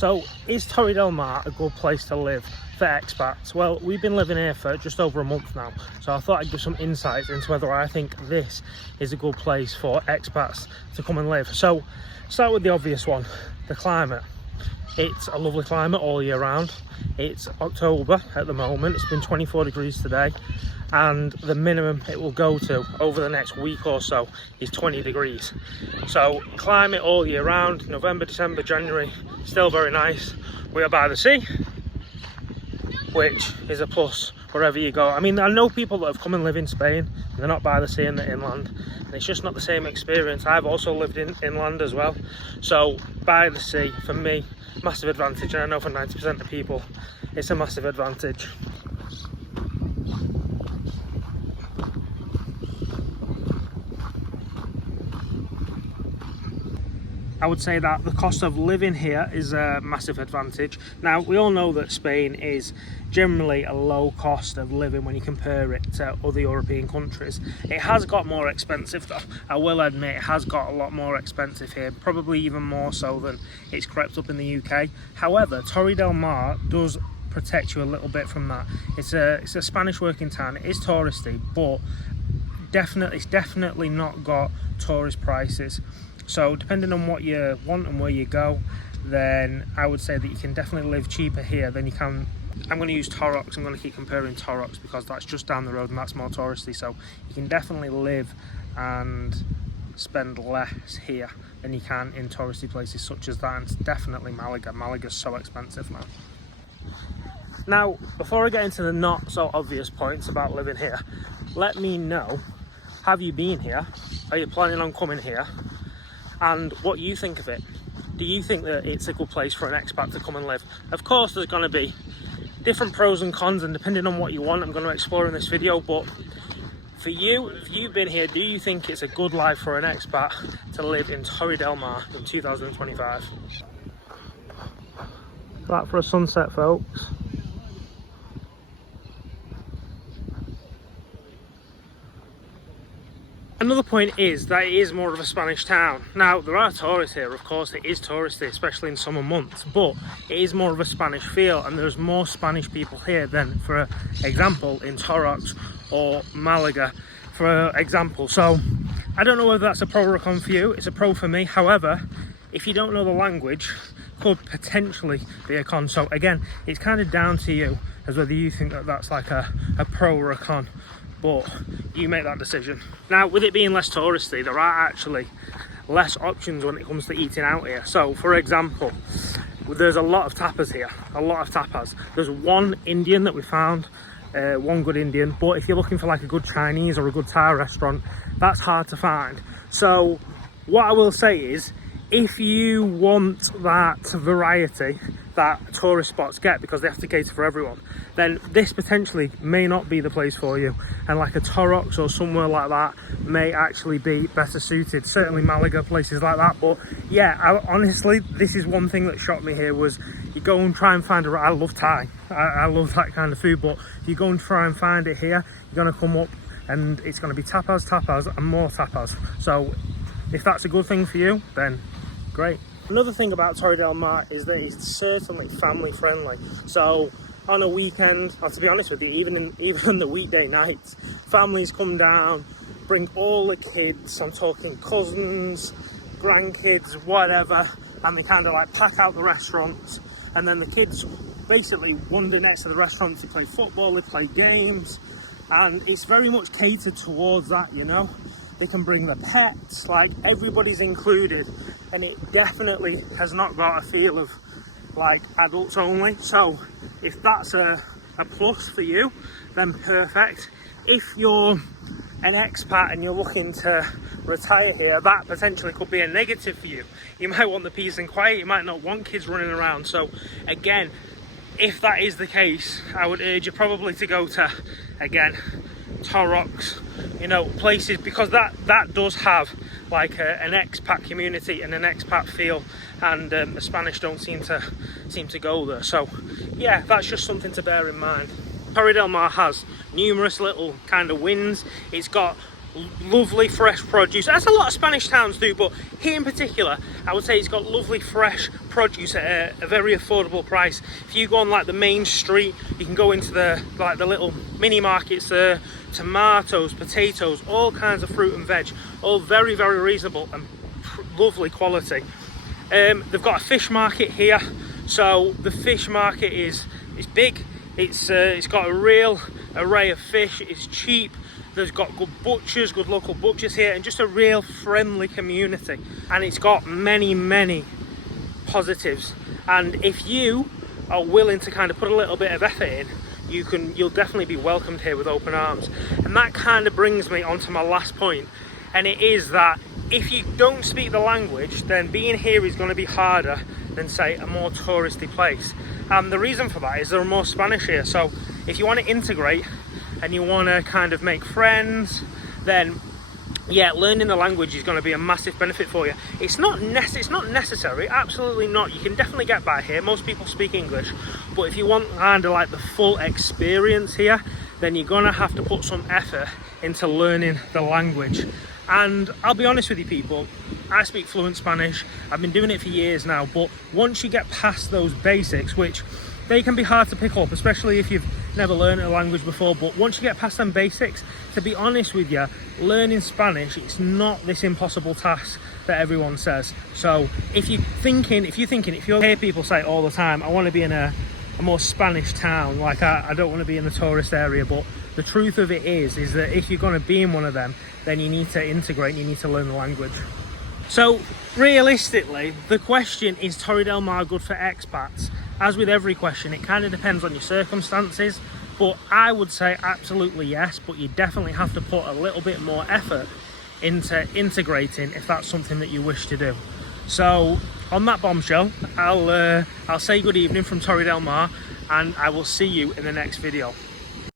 So, is Torre Del Mar a good place to live for expats? Well, we've been living here for just over a month now, so I thought I'd give some insights into whether I think this is a good place for expats to come and live. So, start with the obvious one, the climate. It's a lovely climate all year round. It's October at the moment, it's been 24 degrees today, and the minimum it will go to over the next week or so is 20 degrees. So climate all year round, November, December, January, still very nice. We are by the sea, which is a plus wherever you go. I mean, I know people that have come and live in Spain and they're not by the sea and they're inland, and it's just not the same experience. I've also lived in inland as well, so by the sea for me, massive advantage, and I know for 90% of people it's a massive advantage. I would say that the cost of living here is a massive advantage. Now, we all know that Spain is generally a low cost of living when you compare it to other European countries. It has got more expensive though. I will admit it has got a lot more expensive here, probably even more so than it's crept up in the UK. However, Torre Del Mar does protect you a little bit from that. It's a Spanish working town. It is touristy, but it's definitely not got tourist prices. So depending on what you want and where you go, then I would say that you can definitely live cheaper here than you can. I'm going to use Torrox. I'm going to keep comparing Torrox because that's just down the road and that's more touristy. So you can definitely live and spend less here than you can in touristy places such as that. And it's definitely Malaga. Malaga's so expensive now. Now, before I get into the not so obvious points about living here, let me know, have you been here? Are you planning on coming here? And what you think of it. Do you think that it's a good place for an expat to come and live? Of course, there's going to be different pros and cons, and depending on what you want, I'm going to explore in this video. But for you, if you've been here, do you think it's a good life for an expat to live in Torre Del Mar in 2025? That for a sunset, folks. Another point is that it is more of a Spanish town. Now, there are tourists here, of course, it is touristy, especially in summer months, but it is more of a Spanish feel, and there's more Spanish people here than, for example, in Torrox or Malaga, for example. So, I don't know whether that's a pro or a con for you. It's a pro for me. However, if you don't know the language, could potentially be a con. So again, it's kind of down to you as whether you think that that's like a pro or a con. But you make that decision. Now, with it being less touristy, there are actually less options when it comes to eating out here. So, for example, there's a lot of tapas here, a lot of tapas. There's one Indian that we found, one good Indian, but if you're looking for like a good Chinese or a good Thai restaurant, that's hard to find. So, what I will say is, if you want that variety that tourist spots get because they have to cater for everyone, then this potentially may not be the place for you, and like a Torrox or somewhere like that may actually be better suited. Certainly Malaga, places like that. But yeah, honestly, this is one thing that shocked me here, was you go and try and find I love Thai, I love that kind of food, but if you go and try and find it here, you're going to come up and it's going to be tapas and more tapas. So if that's a good thing for you, then great. Another thing about Torre Del Mar is that it's certainly family friendly. So on a weekend, or to be honest with you, even in the weekday nights, families come down, bring all the kids, I'm talking cousins, grandkids, whatever, and they kind of like pack out the restaurants, and then the kids basically wander next to the restaurants to play football, they play games, and it's very much catered towards that, you know. They can bring their pets, like everybody's included, and it definitely has not got a feel of like adults only. So if that's a plus for you, then perfect. If you're an expat and you're looking to retire here, that potentially could be a negative for you. You might want the peace and quiet, you might not want kids running around. So again, if that is the case, I would urge you probably to go to, again, Torrox, you know, places, because that does have like an expat community and an expat feel, and the Spanish don't seem to go there. So yeah, that's just something to bear in mind. Torre Del Mar has numerous little kind of wins. It's got lovely fresh produce, as a lot of Spanish towns do, but here in particular I would say it's got lovely fresh produce at a very affordable price. If you go on like the main street, you can go into the little mini markets there, tomatoes, potatoes, all kinds of fruit and veg, all very, very reasonable and lovely quality. They've got a fish market here, so the fish market is big. It's got a real array of fish. It's cheap. There's got good butchers, good local butchers here, and just a real friendly community. And it's got many, many positives. And if you are willing to kind of put a little bit of effort in, you'll definitely be welcomed here with open arms. And that kind of brings me on to my last point, and it is that if you don't speak the language, then being here is going to be harder than, say, a more touristy place. And the reason for that is there are more Spanish here. So if you want to integrate and you want to kind of make friends, then yeah, learning the language is going to be a massive benefit for you. It's not necessary, absolutely not. You can definitely get by here. Most people speak English, but if you want kind of like the full experience here, then you're going to have to put some effort into learning the language. And I'll be honest with you people, I speak fluent Spanish. I've been doing it for years now, but once you get past those basics, which they can be hard to pick up, especially if you've never learned a language before, but once you get past them basics, to be honest with you, learning Spanish, it's not this impossible task that everyone says. So if you hear people say all the time, I want to be in a more Spanish town, like I don't want to be in the tourist area, but the truth of it is that if you're going to be in one of them, then you need to integrate and you need to learn the language. So realistically, the question is Torre del Mar good for expats? As with every question, it kind of depends on your circumstances, but I would say absolutely yes, but you definitely have to put a little bit more effort into integrating if that's something that you wish to do. So on that bombshell, I'll say good evening from Torre del Mar, and I will see you in the next video.